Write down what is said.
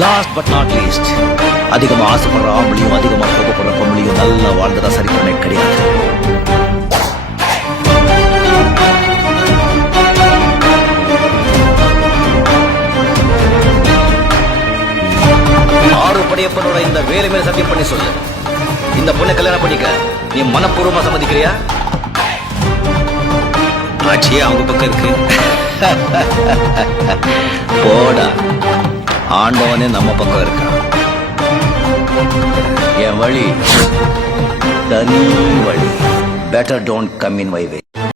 Last but not least, அதிகமா ஆசைப்படுற ஆம்பளையும் அதிகமா கோபப்படுற பொம்பளையும் நல்லா வாழ்ந்ததா சரித்திரமே கிடையாது. ஆறு படையப்பனோட இந்த வேலை மேல சத்தியம் பண்ணி சொல்லு, இந்த பொண்ணை கல்யாணம் பண்ணிக்க நீ மனப்பூர்வமா சம்மதிக்கிறியா? ஆட்சியே அவங்க பக்கம் இருக்கு. போடா, ஆண்டவனே நம்ம பக்கம் இருக்கான். என் வழி தனி வழி. Better don't come in my way.